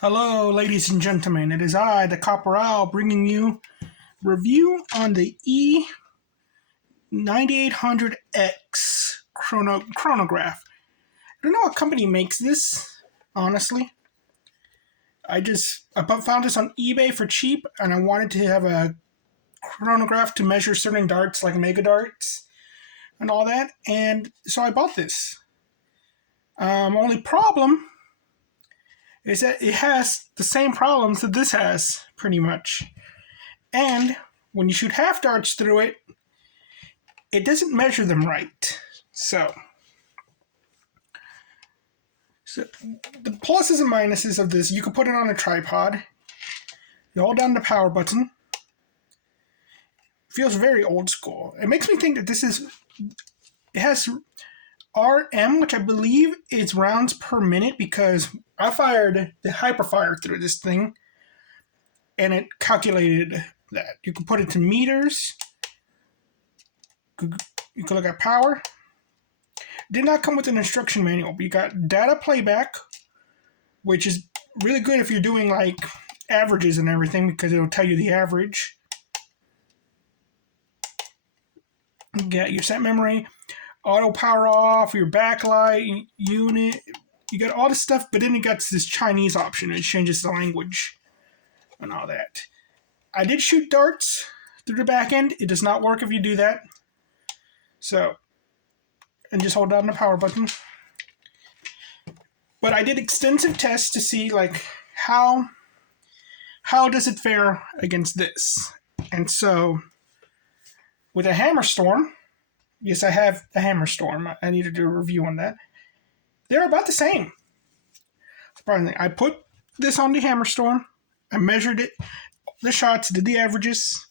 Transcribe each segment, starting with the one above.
Hello, ladies and gentlemen. It is I, the Corporal, bringing you review on the E-9800-X chronograph. I don't know what company makes this, honestly. I found this on eBay for cheap, and I wanted to have a chronograph to measure certain darts, like mega darts and all that, and so I bought this. Only problem is that it has the same problems that this has, pretty much. And when you shoot half darts through it, it doesn't measure them right. So the pluses and minuses of this, you can put it on a tripod. You hold down the power button. It feels very old school. It makes me think that it has RM, which I believe is rounds per minute, because I fired the hyperfire through this thing, and it calculated that. You can put it to meters. You can look at power. Did not come with an instruction manual, but you got data playback, which is really good if you're doing like averages and everything, because it'll tell you the average. You got your set memory, auto power off, your backlight unit. You got all this stuff, but then it got this Chinese option. It changes the language and all that. I did shoot darts through the back end. It does not work if you do that. So, and just hold down the power button. But I did extensive tests to see like how does it fare against this. And so with a Hammer Storm, yes, I have a Hammer Storm. I need to do a review on that. They're about the same. Surprisingly, I put this on the Hammer Storm. I measured it, the shots, did the averages,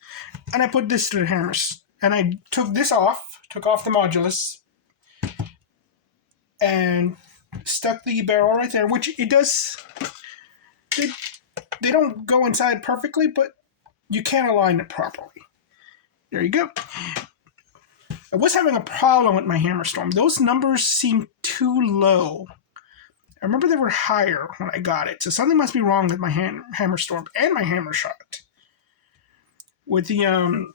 and I put this to the hammers. And I took this off, took off the modulus, and stuck the barrel right there, which it does. They don't go inside perfectly, but you can align it properly. There you go. I was having a problem with my Hammer Storm. Those numbers seemed too low. I remember they were higher when I got it, so something must be wrong with my Hammer Storm and my Hammer Shot. With the and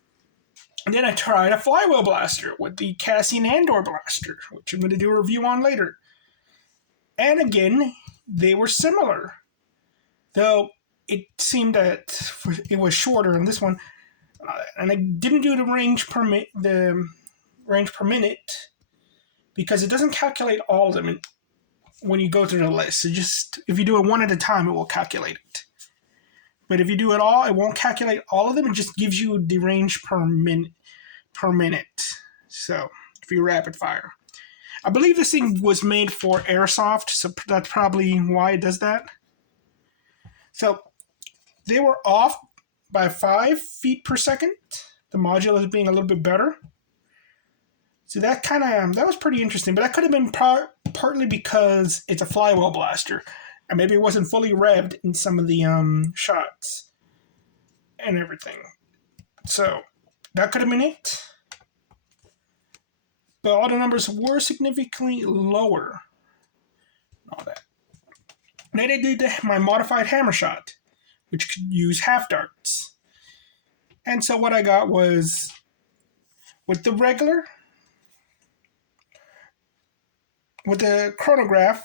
then I tried a flywheel blaster with the Cassian Andor blaster, which I'm going to do a review on later. And again, they were similar, though it seemed that it was shorter in this one. And I didn't do the range per minute because it doesn't calculate all of them when you go through the list. It just, if you do it one at a time, it will calculate it. But if you do it all, it won't calculate all of them. It just gives you the range per minute. So if you rapid fire, I believe this thing was made for airsoft, so that's probably why it does that. So they were off by 5 feet per second. The modulus being a little bit better. So that was pretty interesting. But that could have been partly because it's a flywheel blaster, and maybe it wasn't fully revved in some of the shots and everything. So that could have been it. But all the numbers were significantly lower. All that. Then I did my modified hammer shot, which could use half darts. And so what I got was, with the chronograph,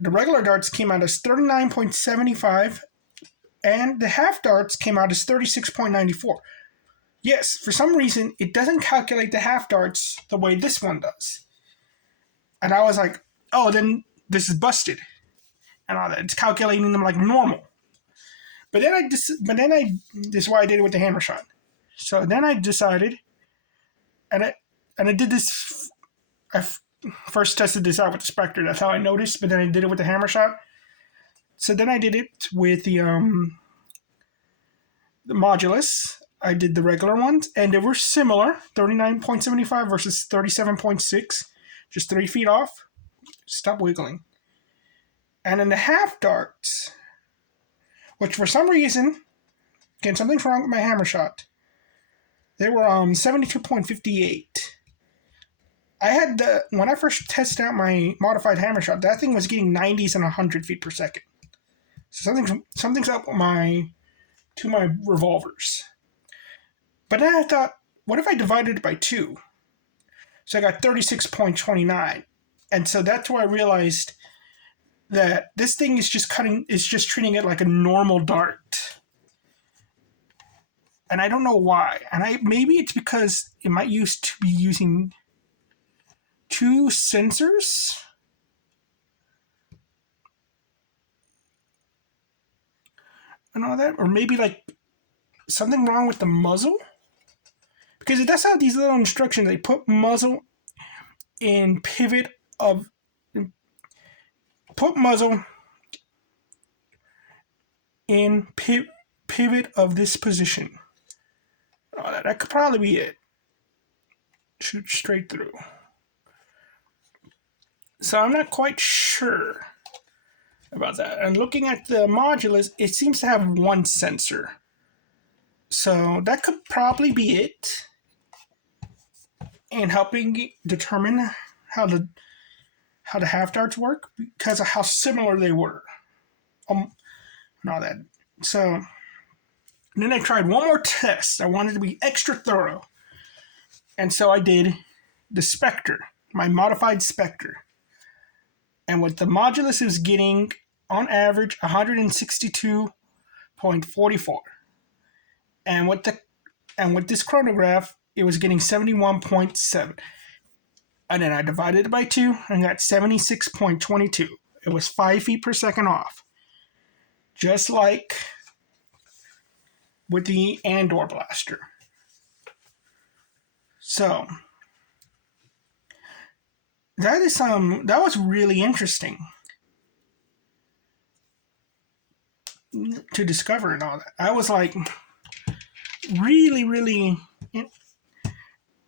the regular darts came out as 39.75, and the half darts came out as 36.94. Yes, for some reason, it doesn't calculate the half darts the way this one does. And I was like, oh, then this is busted. And all that. It's calculating them like normal. But then this is why I did it with the hammer shot. So then I decided, and I did this, I first tested this out with the Spectre. That's how I noticed, but then I did it with the hammer shot. So then I did it with the modulus. I did the regular ones, and they were similar, 39.75 versus 37.6, just 3 feet off. Stop wiggling. And then the half darts, which for some reason, again, something's wrong with my hammer shot, they were 72.58. I had when I first tested out my modified hammer shot, that thing was getting 90s and 100 feet per second. So something's up with my revolvers. But then I thought, what if I divided it by 2? So I got 36.29. And so that's where I realized that this thing is just treating it like a normal dart. And I don't know why. And maybe it's because it might used to be using 2 sensors. And all that. Or maybe like something wrong with the muzzle. Because that's how these little instructions, they put muzzle in pivot of pivot of this position. Oh, that could probably be it. Shoot straight through. So I'm not quite sure about that. And looking at the modulus, it seems to have 1 sensor. So that could probably be it in helping determine how the half darts work because of how similar they were. And all that. So then I tried one more test. I wanted to be extra thorough. And so I did the Spectre, my modified Spectre. And what the modulus is getting, on average, 162.44. And with this chronograph, it was getting 71.7. And then I divided it by 2 and got 76.22. It was 5 feet per second off. Just like with the Andor blaster. So that was really interesting to discover and all that. I was like really, really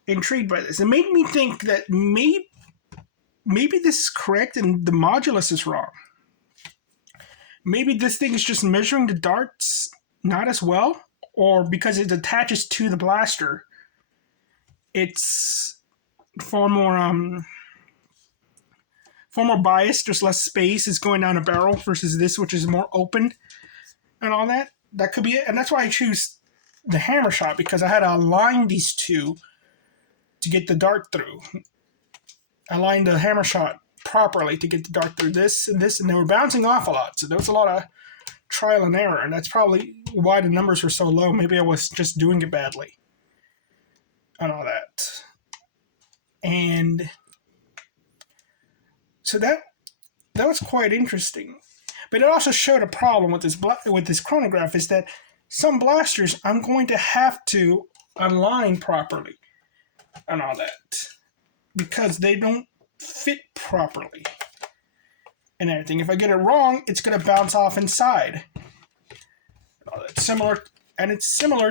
intrigued by this. It made me think that maybe this is correct and the modulus is wrong. Maybe this thing is just measuring the darts not as well, or because it attaches to the blaster, it's far more biased. There's less space. It's going down a barrel versus this, which is more open and all that. That could be it. And that's why I choose the hammer shot, because I had to align these two to get the dart through. I aligned the hammer shot properly to get the dart through this, and they were bouncing off a lot. So there was a lot of trial and error, and that's probably why the numbers were so low. Maybe I was just doing it badly and all that. And so that was quite interesting. But it also showed a problem with this chronograph, is that some blasters I'm going to have to align properly and all that because they don't fit properly and everything. If I get it wrong, it's going to bounce off inside. It's similar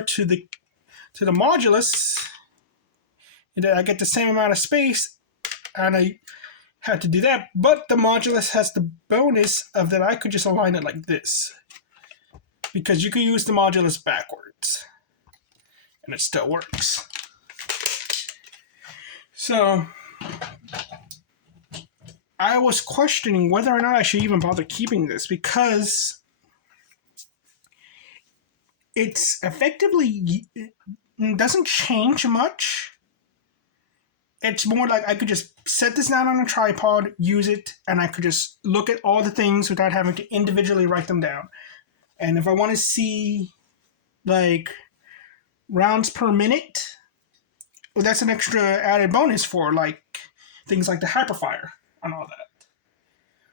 to the modulus. I get the same amount of space, and I had to do that. But the modulus has the bonus of that I could just align it like this, because you could use the modulus backwards, and it still works. So I was questioning whether or not I should even bother keeping this, because it's effectively, it doesn't change much. It's more like I could just set this down on a tripod, use it, and I could just look at all the things without having to individually write them down. And if I want to see, like, rounds per minute, well, that's an extra added bonus for, like, things like the hyperfire and all that.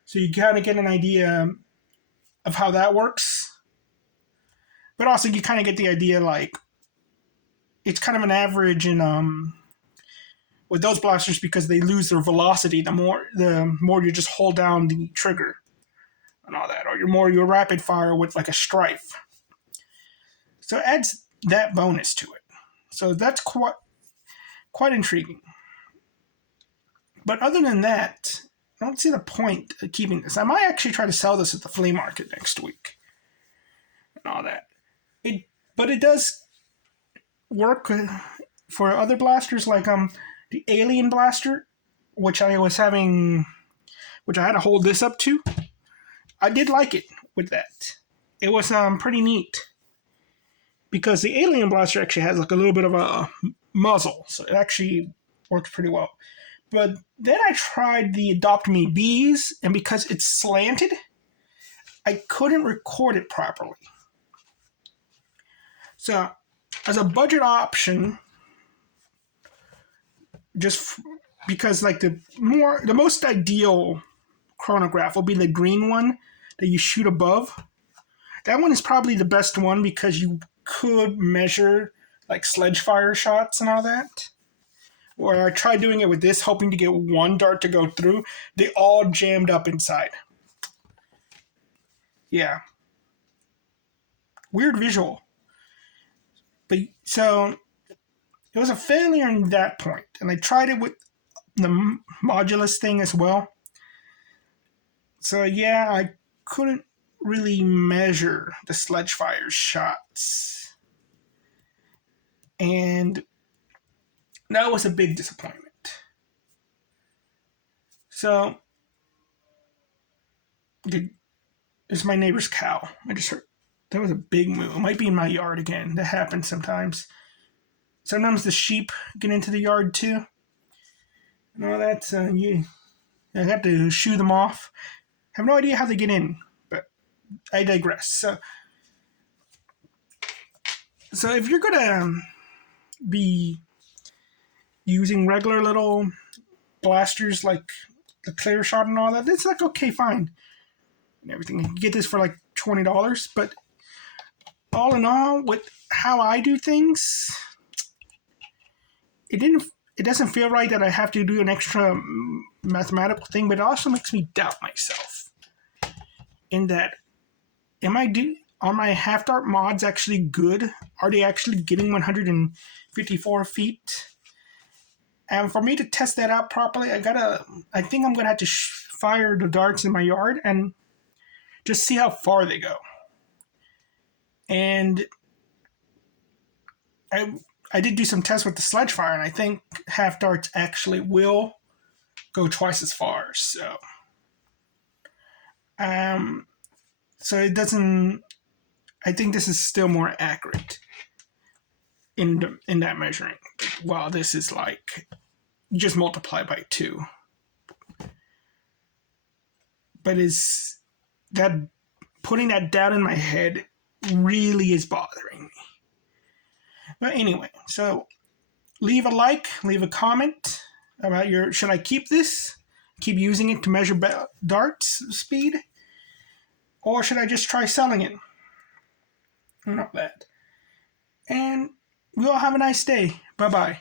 So you kind of get an idea of how that works. But also you kind of get the idea, like, it's kind of an average in with those blasters, because they lose their velocity the more you just hold down the trigger and all that, or your rapid fire with like a strife. So it adds that bonus to it. So that's quite intriguing. But other than that, I don't see the point of keeping this. I might actually try to sell this at the flea market next week and all that. But it does work for other blasters, like the Alien blaster, which I had to hold this up to, I did like it with that. It was pretty neat because the Alien Blaster actually has like a little bit of a muzzle, so it actually works pretty well. But then I tried the Adopt Me Bees, and because it's slanted, I couldn't record it properly. So, as a budget option, just because like the most ideal chronograph will be the green one that you shoot above. That one is probably the best one because you could measure like sledge fire shots and all that. Where I tried doing it with this, hoping to get one dart to go through, they all jammed up inside. Yeah. Weird visual. But so it was a failure in that point, and I tried it with the modulus thing as well. So yeah, I couldn't really measure the sledge fire shots, and that was a big disappointment. So it's my neighbor's cow. I just heard that was a big moo. It might be in my yard again. That happens sometimes. Sometimes the sheep get into the yard too. No, that's I have to shoo them off. I have no idea how they get in, but I digress. So if you're gonna be using regular little blasters like the clear shot and all that, it's like okay, fine, and everything. You can get this for like $20, but all in all, with how I do things, it doesn't feel right that I have to do an extra mathematical thing, but it also makes me doubt myself. In that, are my half dart mods actually good? Are they actually getting 154 feet? And for me to test that out properly, I think I'm gonna have to fire the darts in my yard and just see how far they go. And I did do some tests with the sledge fire, and I think half darts actually will go twice as far. So it doesn't. I think this is still more accurate in that measuring. While this is like just multiply by 2. But is that putting that down in my head really is bothering me. But anyway, so leave a like, leave a comment about should I keep this? Keep using it to measure darts speed? Or should I just try selling it? Not that. And we all have a nice day. Bye-bye.